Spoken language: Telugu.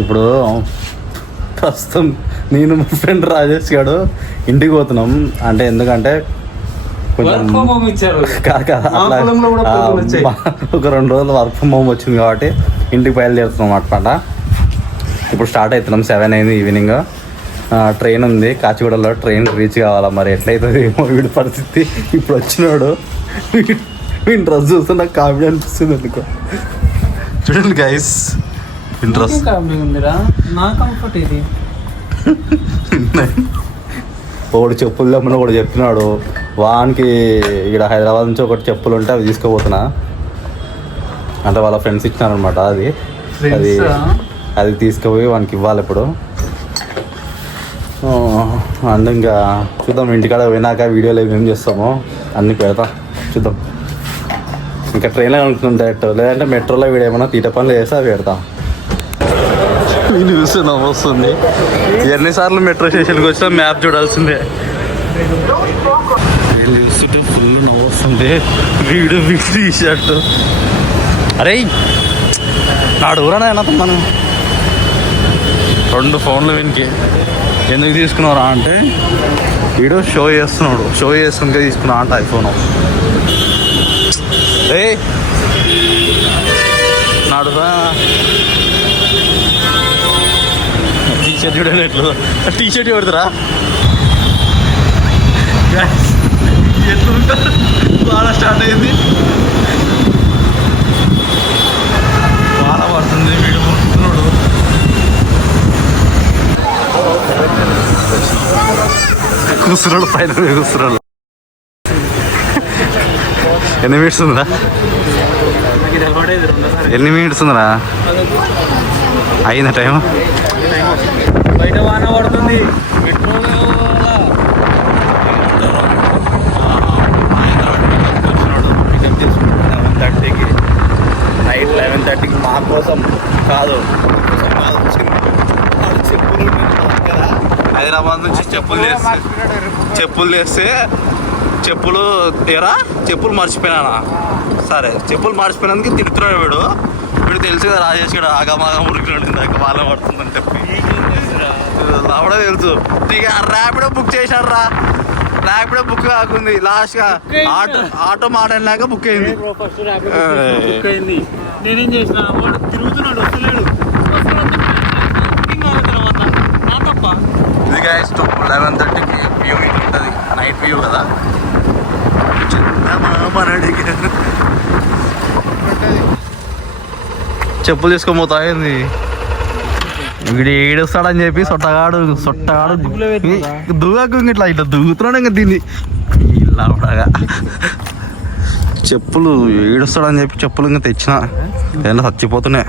ఇప్పుడు ప్రస్తుతం నేను మా ఫ్రెండ్ రాజేష్ గారు ఇంటికి పోతున్నాం. అంటే ఎందుకంటే కొంచెం అట్లా ఒక 2 రోజులు వర్క్ ఫ్రమ్ హోమ్ వచ్చింది కాబట్టి ఇంటికి బయలుదేరుతున్నాం అనమాట. ఇప్పుడు స్టార్ట్ అవుతున్నాం. 7 అయింది ఈవినింగ్. ట్రైన్ ఉంది కాచిగూడలో. ట్రైన్ రీచ్ కావాలా, మరి ఎట్లయితుంది ఏమో వీడి పరిస్థితి. ఇప్పుడు వచ్చినాడు వీడి డ్రెస్ చూస్తే నాకు కామెడీ అనిపిస్తుంది అనుకో. చూడండి గైస్, ఇంట్రెస్ట్ ఒకటి చెప్పులు తెమ్మని ఒకటి చెప్తున్నాడు. వానికి ఇక్కడ హైదరాబాద్ నుంచి ఒకటి చెప్పులు ఉంటే అవి తీసుకుపోతున్నా. అంటే వాళ్ళ ఫ్రెండ్స్ ఇచ్చినారనమాట. అది తీసుకుపోయి వానికి ఇవ్వాలి ఇప్పుడు. అండ్ ఇంకా చూద్దాం, ఇంటికాడ పోయినాక వీడియోలు ఏమేమి చేస్తామో అన్నీ పెడతాం, చూద్దాం. ఇంకా ట్రైన్లో కనుక్కుంటాం డైరెక్ట్, లేదంటే మెట్రోలో వీడియో ఏమైనా తీట పనులు చేస్తే అవి పెడతాం. వీడిని చూస్తే నవ్వు వస్తుంది. ఎన్నిసార్లు మెట్రో స్టేషన్కి వచ్చినా మ్యాప్ చూడాల్సిందే. వీళ్ళు చూస్తుంటే ఫుల్ నవ్వు వస్తుంది. వీడు టీషర్ట్ అరే నాడు ఊరనా మనం 2 ఫోన్లు వీనికి ఎందుకు తీసుకున్నారా అంటే వీడు షో చేస్తున్నాడు. షో చేసుకుంటే తీసుకున్నా అంట ఐఫోన్. ఏ నాడురా టీషర్ట్ చూడండి ఎట్లు టీషర్ట్ పెడతారా ఎట్లుంటారు. బాగా స్టార్ట్ అయింది, బాగా పడుతుంది. వీడు పడుతున్నాడు. కూర్చున్నాడు పైన కూర్చున్నాడు. ఎన్ని మినిట్స్ ఉందా? ఎన్ని మినిట్స్ ఉందా? అయిందా టైం? బయట వాన పడుతుంది. నైట్ 11:30కి మా కోసం కాదు, హైదరాబాద్ నుంచి చెప్పులు తెస్తే చెప్పులు మర్చిపోయినా. సరే చెప్పులు మర్చిపోయినందుకు తిడుతున్నాడు వీడు తెలుసు కదా రాజేష్ గడ ఆగమాగా మురికినాడు ఇందాక వాళ్ళ పడుతుందని చెప్పి. రావడం తెలుసు. ఇక ర్యాపిడో బుక్ చేశాడు రా. ర్యాపిడో బుక్ కాకుంది, లాస్ట్గా ఆటో మాట్లాడినాక బుక్ అయింది. నేనేం చేసిన వాడు తిరుగుతున్నాడు, వస్తలేడు. ఇది గైస్ 11:30కి వ్యూ ఉంటుంది, నైట్ వ్యూ కదా. చెప్పులు తీసుకొని పోతా అయింది. వీడు ఏడుస్తాడని చెప్పి సొట్టగాడు దూగాకు ఇట్లా దూగుతున్నాడు. ఇంకా దీన్ని ఇలా ఉండగా చెప్పులు ఏడుస్తాడని చెప్పి చెప్పులు ఇంకా తెచ్చిన ఏదైనా చచ్చిపోతున్నాయి.